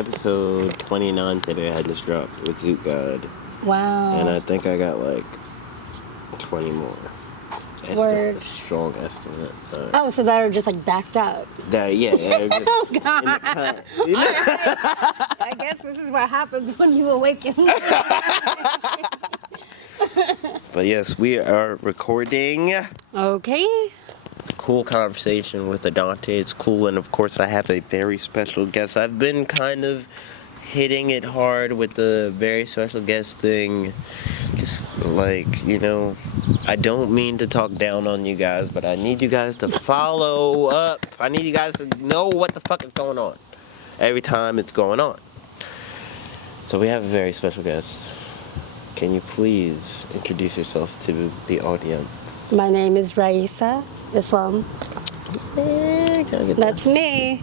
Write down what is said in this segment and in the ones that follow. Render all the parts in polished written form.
episode 29 today I just dropped with Zoot God. Wow. And I think I got like 20 more. Word. Strong estimate. Oh, so that are just like backed up. They're just Oh, God. in the cut. You know? Right. I guess this is what happens when you awaken. But yes, we are recording. Okay. It's a cool conversation with Adante. It's cool, and of course I have a very special guest. I've been kind of hitting it hard with the very special guest thing. Just like, I don't mean to talk down on you guys, but I need you guys to follow up. I need you guys to know what the fuck is going on every time it's going on. So we have a very special guest. Can you please introduce yourself to the audience? My name is Raeesah Islam. That's me.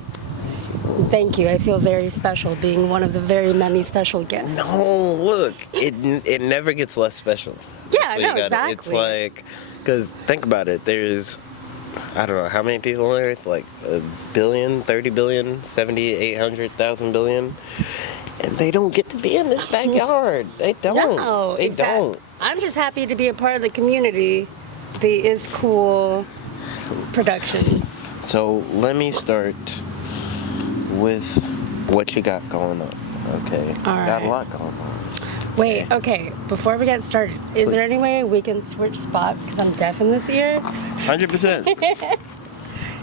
Thank you. I feel very special being one of the very many special guests. No, look, it never gets less special. Yeah, no, exactly. It's like, because think about it, there's, I don't know, how many people on Earth? Like 1 billion, 30 billion, 70, 800,000 billion? And they don't get to be in this backyard. They don't. No, they don't. I'm just happy to be a part of the community. The Is Cool production. So let me start with what you got going on. Okay. All right. Got a lot going on. Wait, okay. Before we get started, is there any way we can switch spots? Because I'm deaf in this ear. 100%.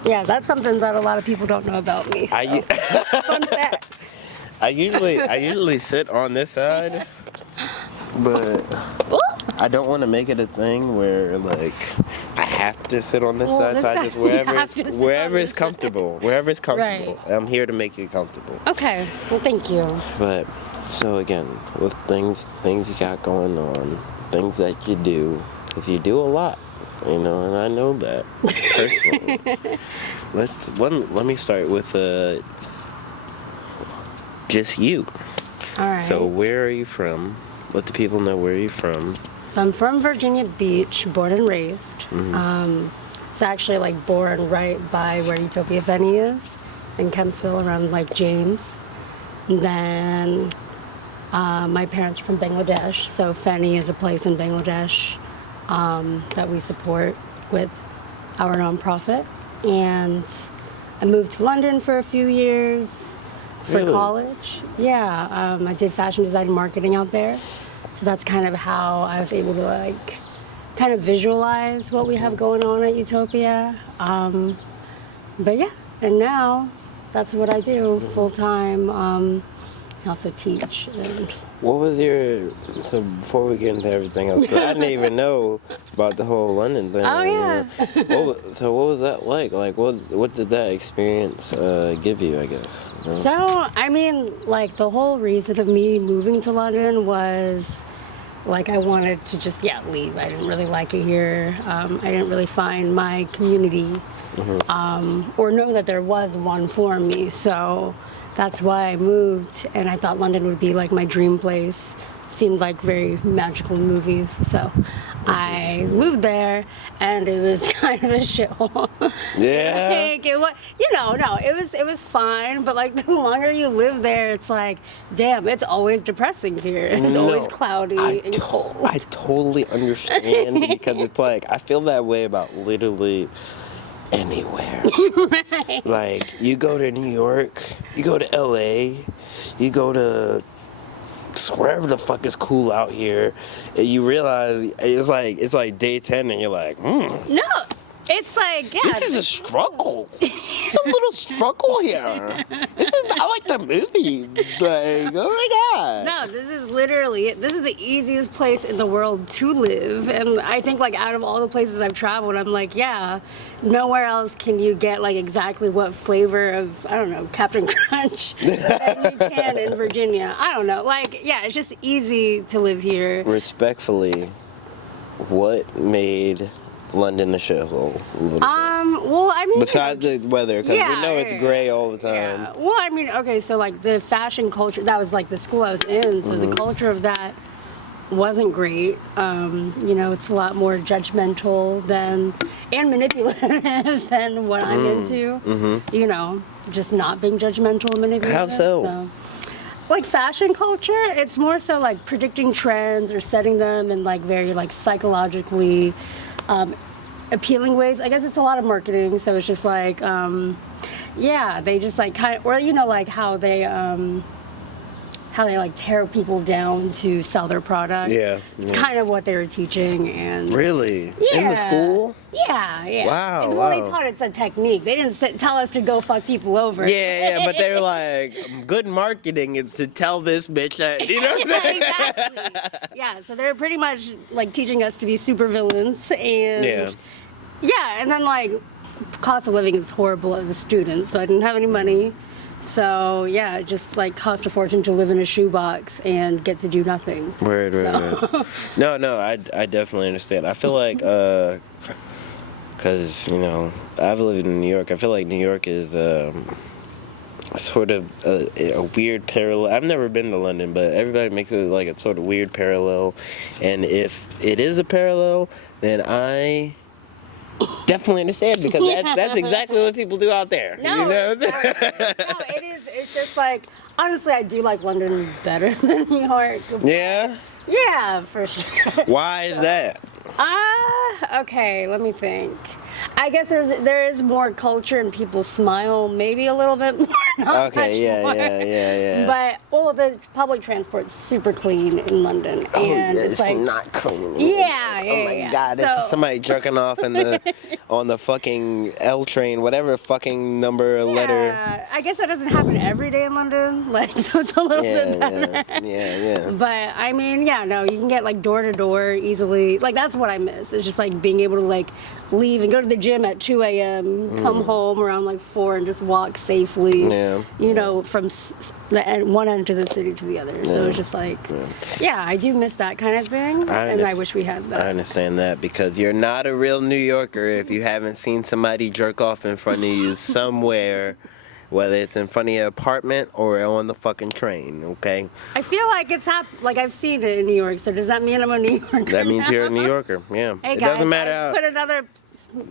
Yeah, that's something that a lot of people don't know about me. So. Fun fact. I usually sit on this side, but I don't want to make it a thing where like I have to sit on this side. So I just wherever it's comfortable. Wherever it's comfortable. Right. I'm here to make you comfortable. Okay. Well, thank you. But so again, with things you got going on, things that you do, because you do a lot, and I know that personally. Let me start with just you. All right. So where are you from? Let the people know where you're from. So I'm from Virginia Beach, born and raised. Mm-hmm. It's actually like born right by where Utopia Feni is, in Kempsville, around Lake James. And then my parents are from Bangladesh, so Feni is a place in Bangladesh that we support with our nonprofit. And I moved to London for a few years. For college, yeah. I did fashion design and marketing out there. So that's kind of how I was able to kind of visualize what we have going on at Utopia. But yeah, and now that's what I do full time. I also teach. What was so before we get into everything else, 'cause I didn't even know about the whole London thing. Oh yeah. So what was that like? Like what did that experience give you, I guess? So, I mean, the whole reason of me moving to London was, I wanted to just, leave. I didn't really like it here. I didn't really find my community, or know that there was one for me. So that's why I moved, and I thought London would be, my dream place. Seemed like very magical movies. So I moved there, and it was kind of a shithole. Yeah. It was, it was fine, but the longer you live there, it's damn, it's always depressing here. It's always cloudy and cold. I totally understand because it's I feel that way about literally anywhere. Right. You go to New York, you go to LA, you go to wherever the fuck is cool out here, and you realize it's like day 10 and you're like, No, it's this is a struggle. It's a little struggle here. I like the movie. Oh my god. No, this is the easiest place in the world to live, and I think out of all the places I've traveled, I'm nowhere else can you get exactly what flavor of, I don't know, Captain Crunch that you can in Virginia. I don't know, it's just easy to live here. Respectfully, what made London a shithole? Well, I mean, besides the weather, because we know it's gray all the time. Yeah. Well, I mean, okay, so the fashion culture, that was the school I was in, so the culture of that wasn't great. It's a lot more judgmental and manipulative than what I'm into. Just not being judgmental and manipulative. How so? like fashion culture. It's more so like predicting trends or setting them in like very like psychologically appealing ways. I guess it's a lot of marketing, so it's just like yeah, they just like kind of, or you know, like how they like tear people down to sell their product. Yeah, It's kind of what they were teaching. And really? yeah, In the school? Yeah. Wow, And, well, they taught us a technique. They didn't tell us to go fuck people over. Yeah, but they were like, good marketing is to tell this bitch that, you know what I'm saying? Exactly. Yeah, so they're pretty much like teaching us to be super villains. And yeah, and then like cost of living is horrible as a student, so I didn't have any money. So yeah, it just like cost a fortune to live in a shoebox and get to do nothing. Word. No, I definitely understand. I feel like, because, you know, I've lived in New York. I feel like New York is sort of a weird parallel. I've never been to London, but everybody makes it like a sort of weird parallel. And if it is a parallel, then I definitely understand, because that's exactly what people do out there. No, you know? no, it is. It's just like, honestly, I do like London better than New York. Yeah? Yeah, for sure. Why is that? Okay, let me think. I guess there is more culture and people smile maybe a little bit more. Not much more. Yeah. But the public transport's super clean in London, Oh, and it's like not clean. Yeah, Oh my God, it's somebody jerking off in the on the fucking L train, whatever fucking number or letter. I guess that doesn't happen every day in London, like, so it's a little bit better. Yeah. But I mean, no, you can get like door to door easily. Like, that's what I miss. It's just like being able to like leave and go to the gym at 2 a.m., come home around like 4 and just walk safely. Yeah. You know, from one end of the city to the other. So it's just like, I do miss that kind of thing, and I wish we had that. I understand that, because you're not a real New Yorker if you haven't seen somebody jerk off in front of you somewhere, whether it's in front of your apartment or on the fucking train, okay? I feel like it's like I've seen it in New York, so does that mean I'm a New Yorker? That means you're a New Yorker, yeah. Hey it guys, doesn't matter put another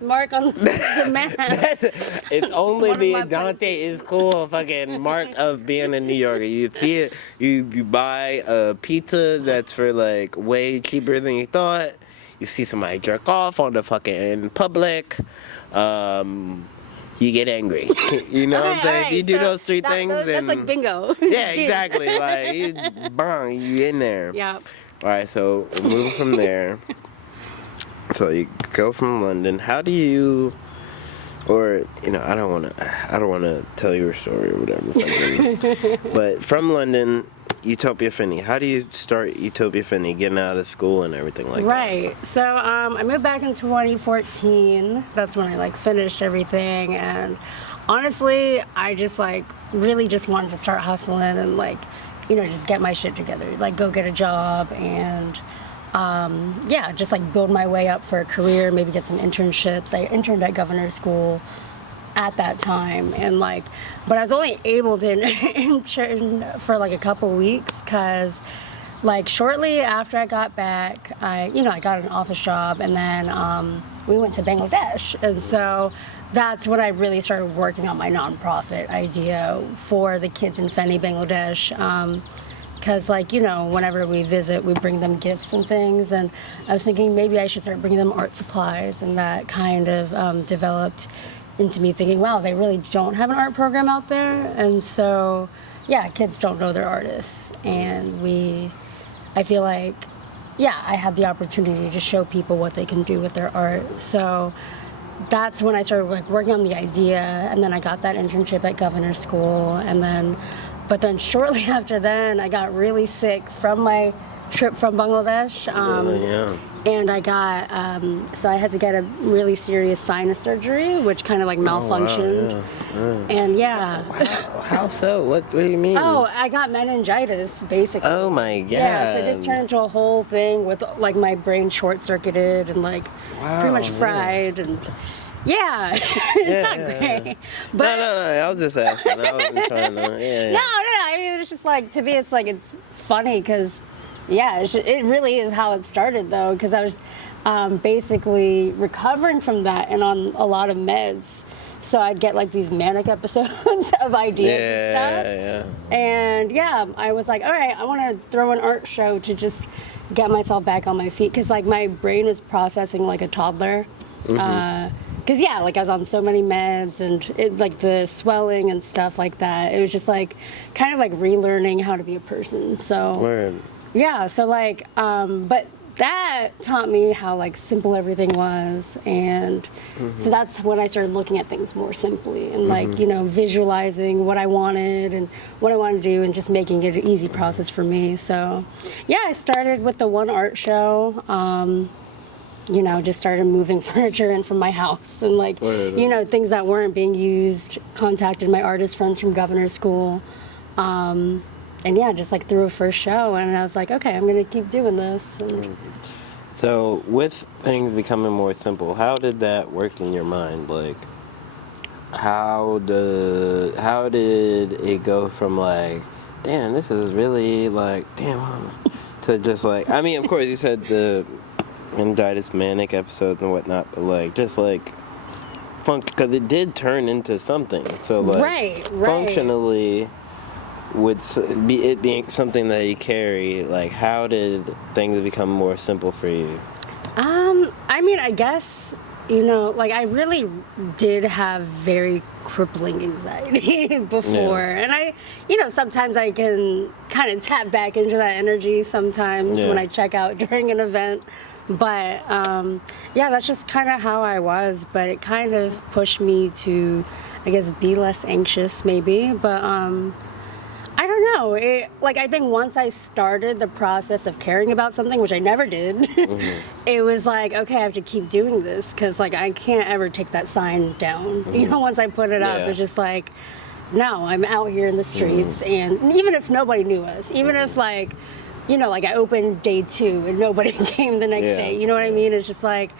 mark on the map. It's only one of the my Dante is cool fucking mark of being a New Yorker. You see it, you buy a pizza that's for like way cheaper than you thought. You see somebody jerk off on the fucking public. You get angry. You know what I'm saying? Right, You do so those three things, that's and like bingo. yeah, exactly. Like you in there. Yeah. All right, so move from there. So you go from London. How do you, or you know, I don't want to tell your story or whatever. But from London, Utopia Feni. How do you start Utopia Feni, getting out of school and everything like that? Right. So I moved back in 2014. That's when I like finished everything, and honestly, I just like really just wanted to start hustling and like, you know, just get my shit together, like go get a job and. Just like build my way up for a career, maybe get some internships. I interned at governor's school at that time, and like, but I was only able to intern for like a couple weeks because like shortly after I got back, I got an office job, and then we went to Bangladesh, and so that's when I really started working on my nonprofit idea for the kids in Feni, Bangladesh. Because, like, you know, whenever we visit, we bring them gifts and things. And I was thinking maybe I should start bringing them art supplies. And that kind of developed into me thinking, wow, they really don't have an art program out there. And so, yeah, kids don't know their artists. And I feel like, I have the opportunity to show people what they can do with their art. So that's when I started like working on the idea. And then I got that internship at governor's school. But then shortly after then, I got really sick from my trip from Bangladesh. And I got, so I had to get a really serious sinus surgery, which kind of like malfunctioned. And How so? What do you mean? Oh, I got meningitis, basically. Oh my God. Yeah, so it just turned into a whole thing with like my brain short-circuited and like pretty much fried and... Yeah, it's not great. But No, I was just asking. I wasn't trying to. No. I mean, it's just like, to me, it's like, it's funny because, it really is how it started, though, because I was basically recovering from that and on a lot of meds. So I'd get like these manic episodes of ideas and stuff. And yeah, I was like, all right, I want to throw an art show to just get myself back on my feet, because like my brain was processing like a toddler. Because yeah, like I was on so many meds and like the swelling and stuff like that. It was just like kind of like relearning how to be a person. So Word. yeah, so like, but that taught me how like simple everything was, and so that's when I started looking at things more simply and like, you know, visualizing what I wanted and what I wanted to do and just making it an easy process for me. So yeah, I started with the one art show. You know, just started moving furniture in from my house and like, you know, things that weren't being used, contacted my artist friends from Governor's School. And yeah, just like threw a first show, and I was like, okay, I'm going to keep doing this. And So with things becoming more simple, how did that work in your mind? Like, how did it go from like, damn, this is really like, damn, to just like, I mean, of course you said the meningitis manic episodes and whatnot, but like just like because it did turn into something. So like right. functionally, with it being something that you carry, like how did things become more simple for you? I mean, I guess, you know, like I really did have very crippling anxiety before. And I, you know, sometimes I can kind of tap back into that energy sometimes when I check out during an event. But yeah, that's just kind of how I was. But it kind of pushed me to, I guess, be less anxious maybe. But I don't know. Like, I think once I started the process of caring about something, which I never did, it was like, okay, I have to keep doing this, because like I can't ever take that sign down. You know, once I put it up, it's just like, no, I'm out here in the streets, and even if nobody knew us, even if like, you know, like I opened day 2 and nobody came the next day, you know what I mean? It's just like,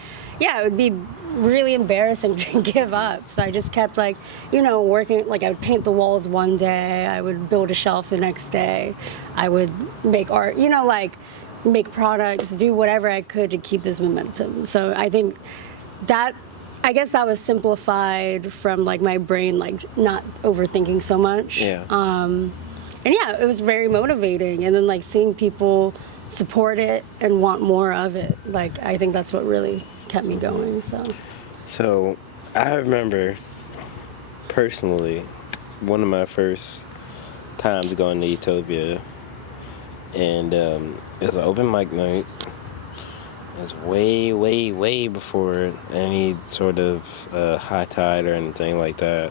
yeah, it would be really embarrassing to give up. So I just kept like, you know, working. Like I would paint the walls one day, I would build a shelf the next day, I would make art, you know, like make products, do whatever I could to keep this momentum. So I think that, I guess that was simplified from like my brain, like not overthinking so much. And yeah, it was very motivating. And then like seeing people support it and want more of it, like I think that's what really kept me going. So I remember personally one of my first times going to Utopia, and it was an open mic night. It was way before any sort of high tide or anything like that.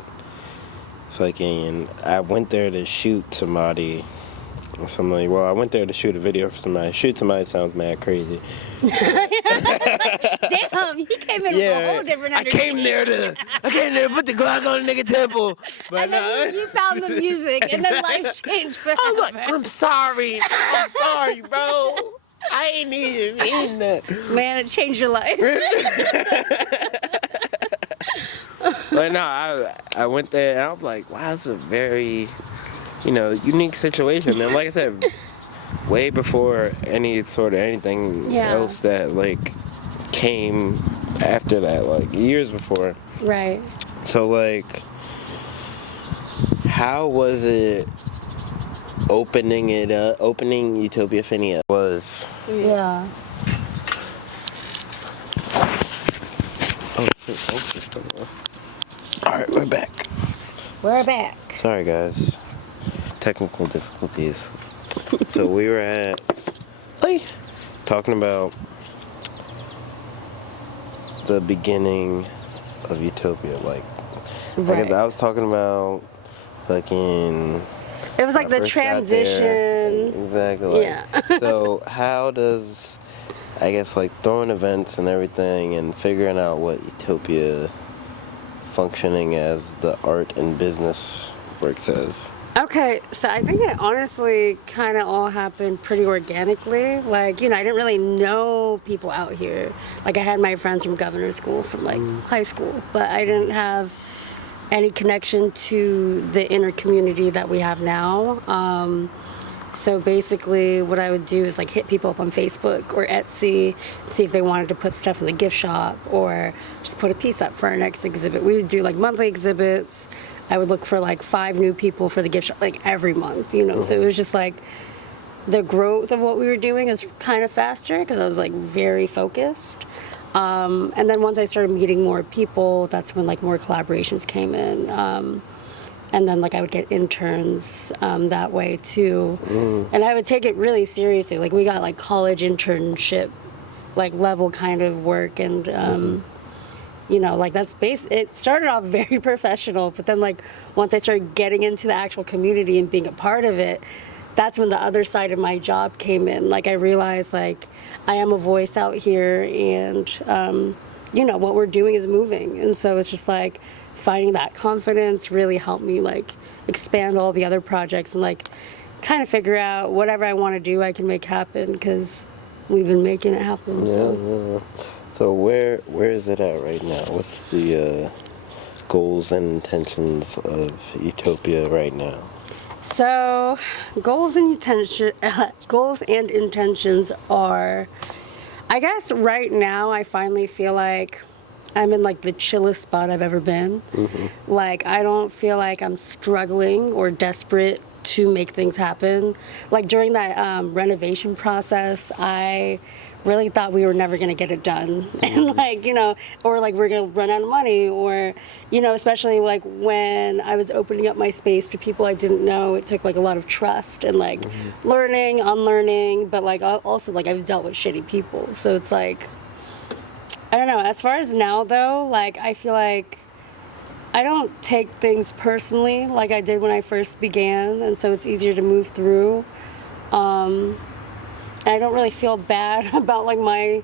Fucking, I went there to shoot somebody or something. Well, I went there to shoot a video for somebody. Shoot somebody sounds mad crazy. Damn, you came in with a whole different energy. I came there to put the Glock on a nigga temple. But and then you found the music, and then life changed forever. I'm sorry, bro. I ain't even mean that. Man, it changed your life. But no, I went there and I was like, wow, it's a very, you know, unique situation. And like I said, way before any sort of anything else that like came after that, like years before. Right. So like, how was it opening Utopia Feni up? Yeah. Oh shit. Alright, we're back. Sorry, guys. Technical difficulties. So we were talking about the beginning of Utopia. Like, I was talking about fucking... It was like the transition. Exactly. Yeah. So how does, I guess, like throwing events and everything and figuring out what Utopia functioning as the art and business works as? Okay, so I think it honestly kind of all happened pretty organically. Like, you know, I didn't really know people out here. Like, I had my friends from Governor's School from like high school, but I didn't have any connection to the inner community that we have now. So basically what I would do is like hit people up on Facebook or Etsy, see if they wanted to put stuff in the gift shop or just put a piece up for our next exhibit. We would do like monthly exhibits. I would look for like 5 new people for the gift shop like every month, you know. So it was just like the growth of what we were doing is kind of faster because I was like very focused. And then once I started meeting more people, that's when like more collaborations came in. And then like I would get interns that way too. And I would take it really seriously. Like we got like college internship like level kind of work, and you know, like that's it started off very professional, but then like once I started getting into the actual community and being a part of it, that's when the other side of my job came in. Like I realized like I am a voice out here, and you know, what we're doing is moving. And so it's just like finding that confidence really helped me like expand all the other projects and like kind of figure out whatever I want to do I can make happen, because we've been making it happen. So where is it at right now? What's the goals and intentions of Utopia right now? So goals and intentions are, I guess right now I finally feel like I'm in like the chillest spot I've ever been. Like I don't feel like I'm struggling or desperate to make things happen. Like during that renovation process, I really thought we were never going to get it done. And like, you know, or like we're going to run out of money, or, you know, especially like when I was opening up my space to people I didn't know, it took like a lot of trust and like learning, unlearning, but like also like I've dealt with shitty people. So it's like, I don't know. As far as now, though, like, I feel like I don't take things personally like I did when I first began, and so it's easier to move through. And I don't really feel bad about, like, I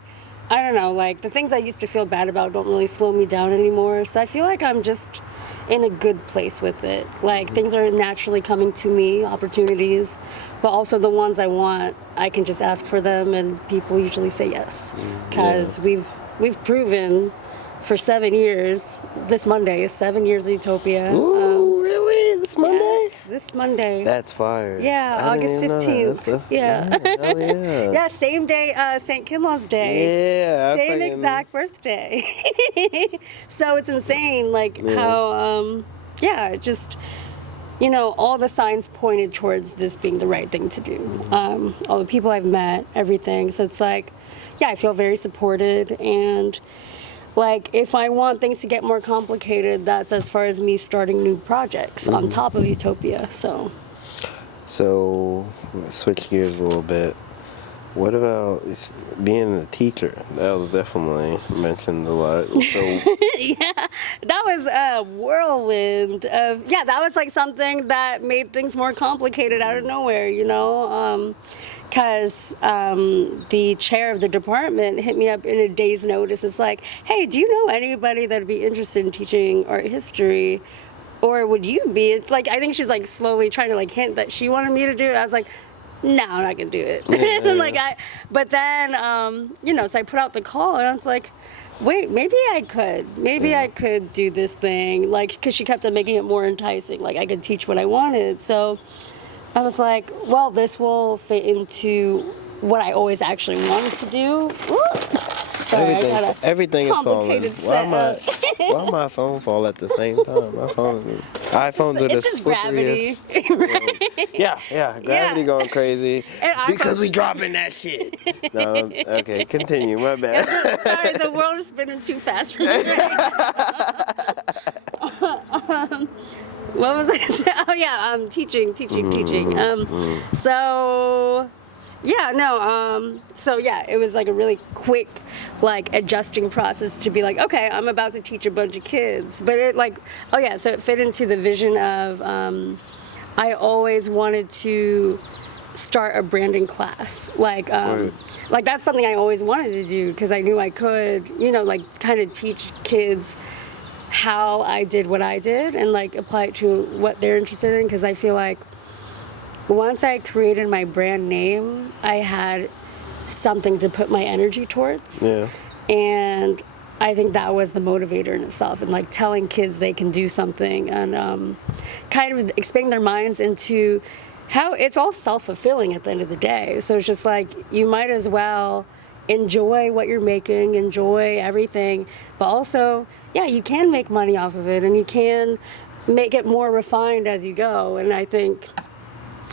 don't know, like, the things I used to feel bad about don't really slow me down anymore. So I feel like I'm just in a good place with it. Like, things are naturally coming to me, opportunities, but also the ones I want, I can just ask for them, and people usually say yes. Because we've proven for 7 years, this Monday is 7 years of Utopia. Ooh, really? This Monday? Yes, this Monday. That's fire. Yeah, I August didn't even know that. 15th. Yeah. Hell yeah. Yeah, same day, St. Kinlaw's Day. Yeah. Same exact birthday. So it's insane, like how, just, you know, all the signs pointed towards this being the right thing to do. All the people I've met, everything. So it's like, yeah, I feel very supported, and like if I want things to get more complicated, that's as far as me starting new projects on top of Utopia. So switch gears a little bit. What about being a teacher? That was definitely mentioned a lot. So yeah, that was a whirlwind of, that was like something that made things more complicated out of nowhere, you know? Because the chair of the department hit me up in a day's notice. It's like, hey, do you know anybody that would be interested in teaching art history? Or would you be? Like, I think she's like slowly trying to like hint that she wanted me to do it. I was like, no, I'm not gonna do it. But then, you know, so I put out the call, and I was like, wait, maybe I could. Maybe I could do this thing. Like, because she kept on making it more enticing. Like, I could teach what I wanted. So I was like, well, this will fit into what I always actually wanted to do. Sorry, everything is falling. Why my phone fall at the same time? iPhones are the just gravity. Right? Yeah, gravity going crazy because we dropping that shit. No, okay, continue. My bad. Sorry, the world is spinning too fast for me right now. What was I saying? Oh yeah, teaching. So it was like a really quick, like, adjusting process to be like, okay, I'm about to teach a bunch of kids. But it so it fit into the vision of, I always wanted to start a branding class. Like that's something I always wanted to do, because I knew I could, you know, like kind of teach kids how I did what I did and like apply it to what they're interested in. Because I feel like once I created my brand name, I had something to put my energy towards. Yeah. And I think that was the motivator in itself, and like telling kids they can do something, and kind of expanding their minds into how it's all self-fulfilling at the end of the day. So it's just like you might as well enjoy what you're making, enjoy everything, but also, yeah, you can make money off of it and you can make it more refined as you go. And I think,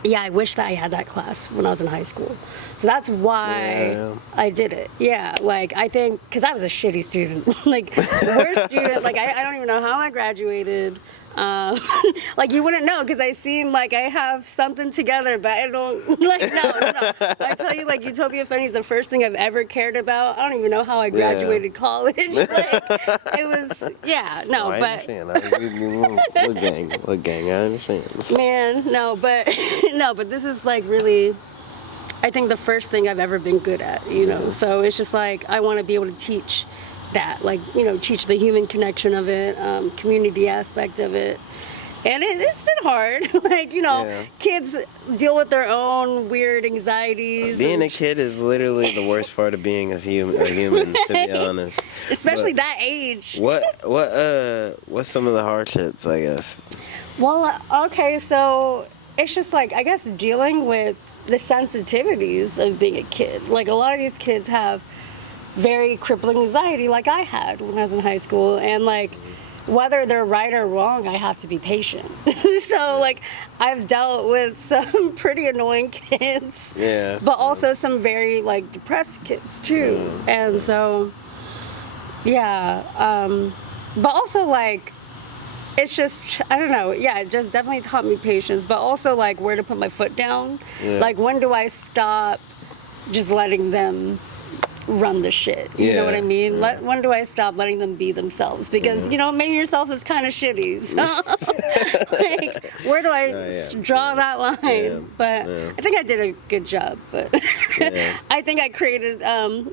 yeah, I wish that I had that class when I was in high school. So that's why I did it. Yeah, like I think, because I was a shitty student, like worst student, like I don't even know how I graduated. Like you wouldn't know because I seem like I have something together, but I don't, like, no. I tell you, like, Utopia Feni is the first thing I've ever cared about. I don't even know how I graduated college. Like, it was, I but. understand. What gang, I understand. Man, no, but this is like really, I think the first thing I've ever been good at, you know? So it's just like, I want to be able to teach that, like, you know, teach the human connection of it, community aspect of it. And it's been hard. Like, you know, kids deal with their own weird anxieties. Being a kid is literally the worst part of being a human, to be honest. Especially that age. What's some of the hardships, I guess? Well, okay, so it's just like, I guess, dealing with the sensitivities of being a kid. Like, a lot of these kids have very crippling anxiety like I had when I was in high school, and like whether they're right or wrong, I have to be patient. So like I've dealt with some pretty annoying kids, but also some very like depressed kids too. And so but also like it's just, I don't know, it just definitely taught me patience, but also like where to put my foot down. Like when do I stop just letting them run the shit, you know what I mean? When do I stop letting them be themselves? Because, you know, making yourself is kind of shitty. So, like, where do I draw that line? But I think I did a good job. But I think I created,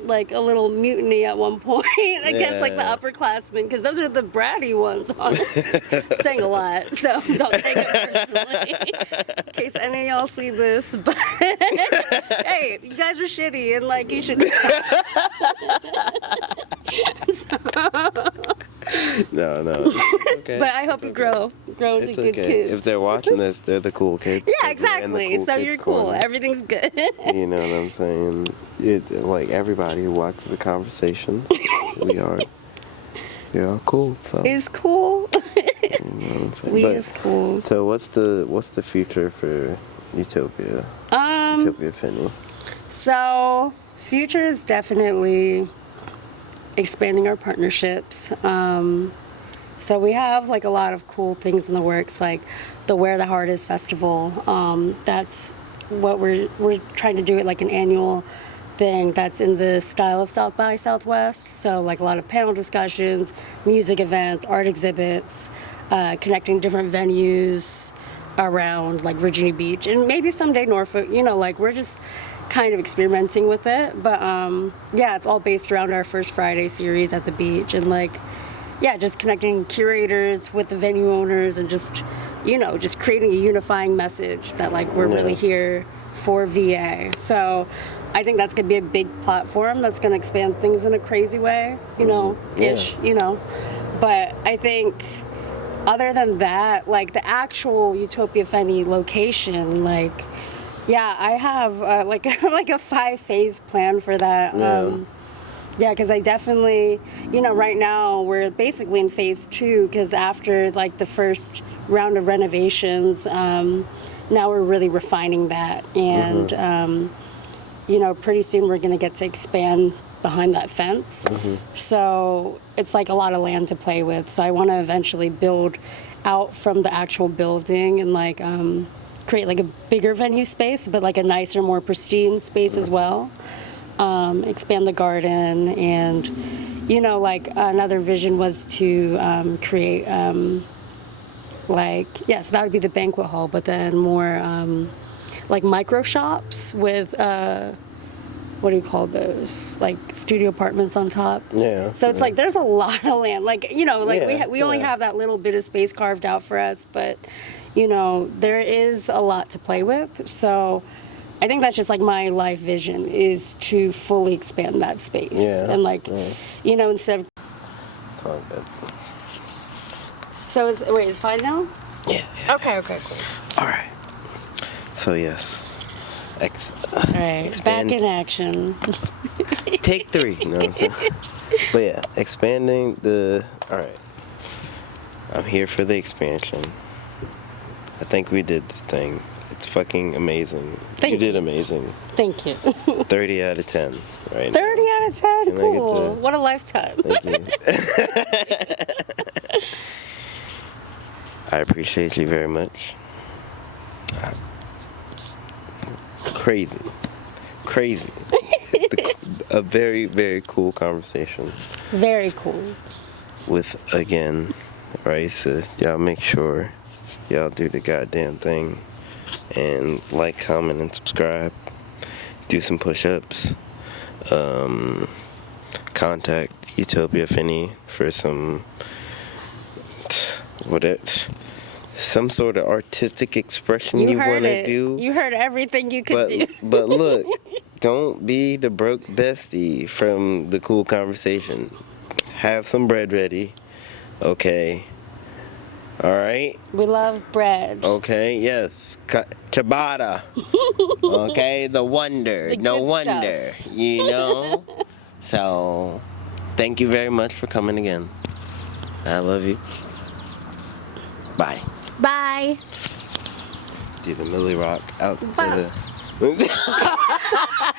like, a little mutiny at one point against, like, the upperclassmen, because those are the bratty ones, honestly. Saying a lot, so don't take it personally. In case any of y'all see this. But, hey, you guys are shitty, and, like, you should... No. Okay. But I hope you grow into good kids. If they're watching this, they're the cool kids. Yeah, exactly. Cool so you're cool. Corner. Everything's good. You know what I'm saying? Like everybody who watches the conversations, we are cool. So it's cool. You know what I'm saying? Is cool. So what's the future for Utopia? Utopia Feni. So future is definitely expanding our partnerships. So we have like a lot of cool things in the works, like the Where the Heart Is festival. That's what we're trying to do, it like an annual thing that's in the style of South by Southwest. So like a lot of panel discussions, music events, art exhibits, connecting different venues around like Virginia Beach and maybe someday Norfolk. You know, like we're just kind of experimenting with it, but it's all based around our First Friday series at the beach, and like just connecting curators with the venue owners and just creating a unifying message that like we're really here for VA. So I think that's gonna be a big platform that's gonna expand things in a crazy way, ish. But I think other than that, like the actual Utopia Feni location, like I have like a 5-phase plan for that. Because I definitely, right now we're basically in phase 2, because after like the first round of renovations, now we're really refining that. And, pretty soon we're going to get to expand behind that fence. So it's like a lot of land to play with. So I want to eventually build out from the actual building and like, create like a bigger venue space, but like a nicer, more pristine space as well. Expand the garden, and like another vision was to create so that would be the banquet hall, but then more like micro shops with what do you call those, like studio apartments on top. So it's like there's a lot of land, like we only have that little bit of space carved out for us, but there is a lot to play with. So I think that's just like my life vision, is to fully expand that space. And like, instead of... It's all good. So it's fine now? Yeah. Okay, cool. All right. So yes. All right, Expand. back in action. Take 3. You know what I'm saying? But yeah, expanding the. All right. I'm here for the expansion. I think we did the thing. It's fucking amazing. Thank you did you. amazing. Thank you. 30 out of 10. Right. 30 out of 10. Can I Cool. get the- What a lifetime. Thank you. I appreciate you very much. Crazy. A very, very cool conversation Very cool. with, again, Raeesah. Y'all make sure y'all do the goddamn thing and like, comment, and subscribe. Do some push-ups. Contact Utopia Feni for some some sort of artistic expression you heard want to it. do. You heard everything you could do. But look, don't be the broke bestie from the cool conversation. Have some bread ready, okay? All right. We love bread. Okay. Yes. Ciabatta. Okay. The wonder. The No good wonder. stuff. You know. So, thank you very much for coming again. I love you. Bye. Bye. Do the Millie Rock out Bye. to the.